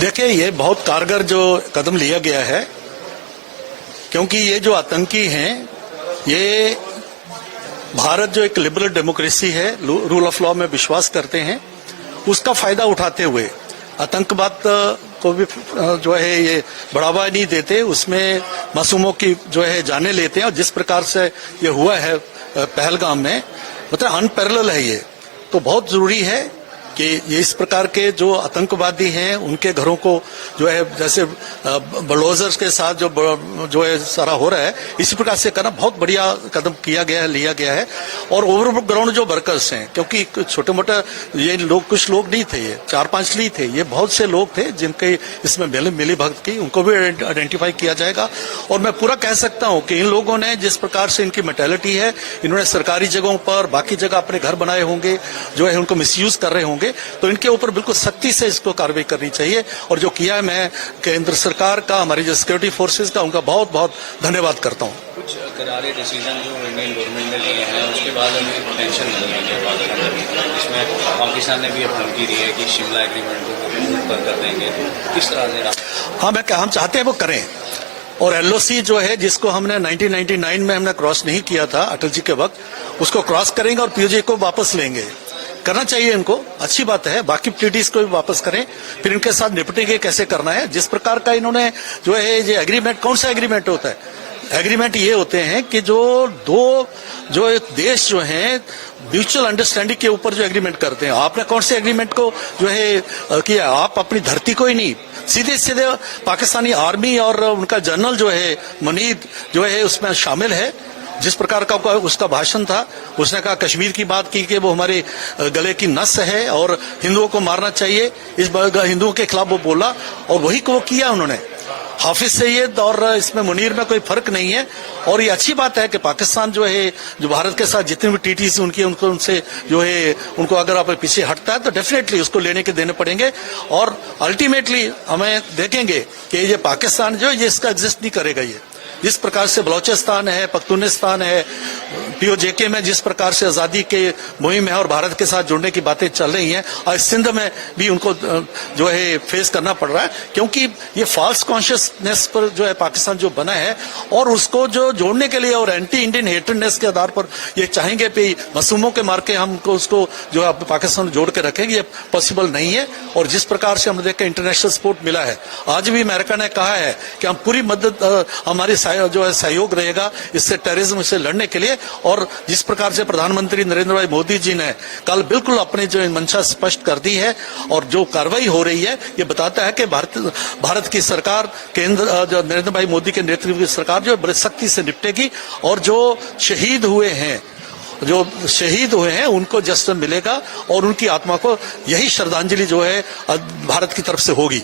देखिए, ये बहुत कारगर जो कदम लिया गया है, क्योंकि ये जो आतंकी हैं, ये भारत जो एक लिबरल डेमोक्रेसी है, रूल ऑफ लॉ में विश्वास करते हैं, उसका फायदा उठाते हुए आतंकवाद को भी जो है ये बढ़ावा नहीं देते, उसमें मासूमों की जो है जाने लेते हैं। और जिस प्रकार से ये हुआ है पहलगाम में, मतलब अनपैरेलल है ये। तो बहुत जरूरी है कि ये इस प्रकार के जो आतंकवादी हैं उनके घरों को जो है जैसे बलडोजर्स के साथ जो है सारा हो रहा है, इसी प्रकार से करना बहुत बढ़िया कदम किया गया है, लिया गया है। और ओवरग्राउंड जो वर्कर्स हैं, क्योंकि छोटे मोटे ये लोग कुछ लोग नहीं थे, ये 4-5 नहीं थे, ये बहुत से लोग थे जिनके इसमें मिली भगत की, उनको भी आइडेंटिफाई किया जाएगा। और मैं पूरा कह सकता हूं कि इन लोगों ने जिस प्रकार से इनकी मेंटालिटी है, इन्होंने सरकारी जगहों पर बाकी जगह अपने घर बनाए होंगे, जो है उनको मिसयूज कर रहे होंगे, तो इनके ऊपर बिल्कुल सख्ती से इसको कार्रवाई करनी चाहिए। और जो किया है, मैं केंद्र सरकार का, हमारी जो सिक्योरिटी फोर्सेज का, उनका बहुत बहुत धन्यवाद करता हूँ। कुछ करारे डिसीजन जो इंडियन गवर्नमेंट ने लिए हैं, उसके बाद हमें टेंशन मिलने के बाद इसमें पाकिस्तान ने भी धमकी दी है कि शिमला एग्रीमेंट को कर देंगे, तो किस तरह से? हाँ, हम चाहते हैं वो करें। और एलओसी जो है, जिसको हमने 1999 में हमने क्रॉस नहीं किया था अटल जी के वक्त, उसको क्रॉस करेंगे और पीओजे को वापस लेंगे। करना चाहिए इनको, अच्छी बात है। बाकी ट्रीटीज को भी वापस करें, फिर इनके साथ निपटेंगे कैसे करना है। जिस प्रकार का इन्होंने जो है ये एग्रीमेंट, कौन सा एग्रीमेंट होता है? एग्रीमेंट ये होते हैं कि जो दो जो देश जो हैं म्यूचुअल अंडरस्टैंडिंग के ऊपर जो एग्रीमेंट करते हैं। आपने कौन से एग्रीमेंट को जो है किया? आप अपनी धरती को ही नहीं, सीधे सीधे पाकिस्तानी आर्मी और उनका जनरल जो है मुनीर जो है उसमें शामिल है। जिस प्रकार का उसका भाषण था, उसने कहा कश्मीर की बात की कि वो हमारे गले की नस है और हिंदुओं को मारना चाहिए, इस हिंदुओं के खिलाफ वो बोला और वही को वो किया उन्होंने। हाफिज सईद और इसमें मुनीर में कोई फर्क नहीं है। और ये अच्छी बात है कि पाकिस्तान जो है, जो भारत के साथ जितनी भी टीटीज उनकी, उनको उनसे जो है उनको अगर आप पीछे हटता है तो डेफिनेटली उसको लेने के देने पड़ेंगे। और अल्टीमेटली हमें देखेंगे कि ये पाकिस्तान जो ये इसका एग्जिस्ट नहीं करेगा। ये जिस प्रकार से बलोचिस्तान है, पख्तूनिस्तान है, पीओजेके में जिस प्रकार से आजादी के मुहिम है और भारत के साथ जुड़ने की बातें चल रही हैं, और सिंध में भी उनको जो है फेस करना पड़ रहा है, क्योंकि ये फॉल्स कॉन्शियसनेस पर जो है पाकिस्तान जो बना है, और उसको जो जोड़ने के लिए और एंटी इंडियन हेटरनेस के आधार पर ये चाहेंगे कि मासूमों के मार के हमको उसको जो है पाकिस्तान जोड़ के रखेंगे, ये पॉसिबल नहीं है। और जिस प्रकार से हमने देखा इंटरनेशनल सपोर्ट मिला है, आज भी अमेरिका ने कहा है कि हम पूरी मदद, हमारी जो है सहयोग रहेगा इससे, टेररिज्म से लड़ने के लिए। और जिस प्रकार से प्रधानमंत्री नरेंद्र भाई मोदी जी ने कल बिल्कुल अपनी जो मंशा स्पष्ट कर दी है, और जो कार्रवाई हो रही है ये बताता है कि भारत की सरकार, केंद्र जो नरेंद्र भाई मोदी के नेतृत्व की सरकार जो बड़े सख्ती से निपटेगी। और जो शहीद हुए हैं उनको जस्टिस मिलेगा और उनकी आत्मा को यही श्रद्धांजलि जो है भारत की तरफ से होगी।